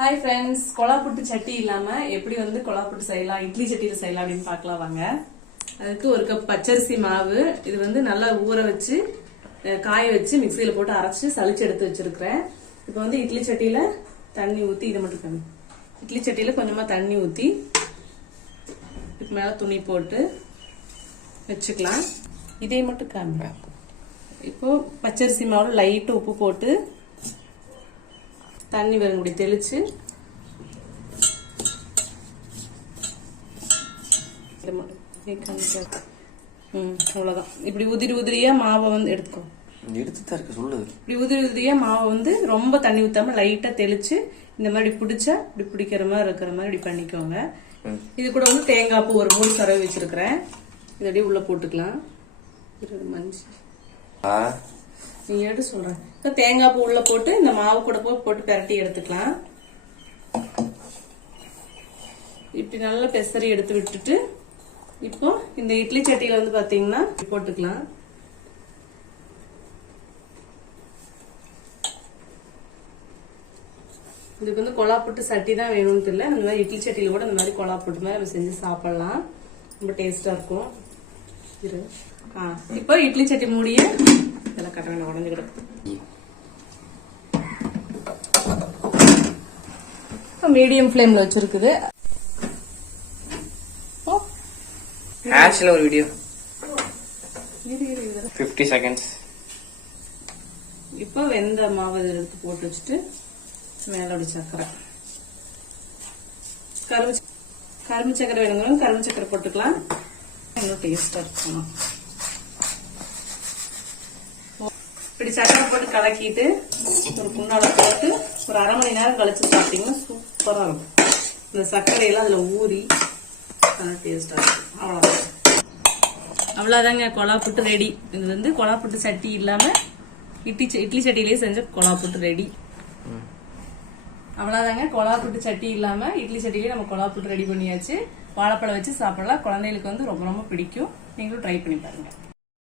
Hi friends கொலாப்புட்டு சட்டி இல்லாமல் எப்படி வந்து கொலாப்புட்டு செய்யலாம் இட்லி சட்டியில் செய்யலாம் அப்படின்னு பார்க்கலாம் வாங்க. அதுக்கு ஒரு கப் பச்சரிசி மாவு இது வந்து நல்லா ஊற வச்சு காய வச்சு மிக்சியில் போட்டு அரைச்சி சளிச்சு எடுத்து வச்சிருக்கிறேன். இப்போ வந்து இட்லி சட்டியில் தண்ணி ஊற்றி இதை மட்டும் தண்ணி. இட்லி சட்டியில் கொஞ்சமாக தண்ணி ஊற்றி இதுக்கு மேலே துணி போட்டு வச்சுக்கலாம். இதே மட்டும் காமி இப்போது பச்சரிசி மாவில் லைட்டு உப்பு போட்டு தண்ணி தெளிச்சு. இது ம- அவ்வளோதான் இப்படி உதிரி உதிரியா மாவை வந்து எடுத்துக்கோ. எடுத்து இருக்க சொல்லு. இப்படி உதிரி உதிரியா மாவை வந்து ரொம்ப தண்ணி ஊத்தாம லைட்டா தெளிச்சு இந்த மாதிரி பிடிச்சா இப்படி பிடிக்கிற மாதிரி இருக்கிற மாதிரி இப்படி பண்ணிக்கோங்க. இது கூட வந்து தேங்காய் பூ ஒரு மூணு கறவை வச்சிருக்கிறேன். இது அப்படியே உள்ள போட்டுக்கலாம். ஆ? நீ எடுத்து சொல்றேன். இப்ப தேங்காய் பூ உள்ள போட்டு இந்த மாவு கூட போய் போட்டு பெரட்டி எடுத்துக்கலாம். இப்படி நல்லா பெசரி எடுத்து விட்டுட்டு இப்போ இந்த இட்லி சட்டியில வந்து பாத்தீங்கன்னா போட்டுக்கலாம். இதுக்கு வந்து கொலா புட்டு சட்டி தான் வேணும்னு தெரியல. அந்த மாதிரி இட்லி சட்டியில கூட இந்த மாதிரி கொலா புட்டு மாதிரி நம்ம செஞ்சு சாப்பிடலாம். ரொம்ப டேஸ்டா இருக்கும். இரு. ஆ இப்போ இட்லி சட்டி மூடிய வேண்டாம் உடஞ்சு கிடக்கு. மீடியம் ஃப்ளேம்ல வச்சிருக்குது. ஆக்சுவலா ஒரு வீடியோ. ஃபிஃப்டி செகண்ட்ஸ் இப்போ வெந்த மாவு எடுத்து போட்டு வச்சுட்டு மேலோட சக்கரை. கரும்பு கரும்பு சக்கரை வேணுங்கிறவங்க கரும்பு சக்கரை போட்டுக்கலாம். இன்னும் டேஸ்டா இருக்கணும். இப்படி சக்கரை போட்டு கலக்கிட்டு ஒரு குண்டால போட்டு ஒரு அரை மணி நேரம் கழிச்சு சாப்பிட்டீங்கன்னா சூப்பரா இருக்கும். இந்த சர்க்கரையெல்லாம் அதுல ஊறி நல்லா டேஸ்டா இருக்கும். அவ்வளவுதான். அவ்வளவுதாங்க கொலா புட்டு ரெடி இது வந்து கொலா புட்டு சட்டி இல்லாம இட்லி ச- இட்லி சட்டிலேயே செஞ்ச கொலா புட்டு ரெடி அவ்வளவுதாங்க கொலா புட்டு சட்டி இல்லாம இட்லி சட்டிலேயே நம்ம கொலா புட்டு ரெடி பண்ணியாச்சு. வாழைப்பழம் வச்சு சாப்பிடலாம். குழந்தைகளுக்கு வந்து ரொம்ப ரொம்ப பிடிக்கும். நீங்களும் ட்ரை பண்ணி பாருங்க.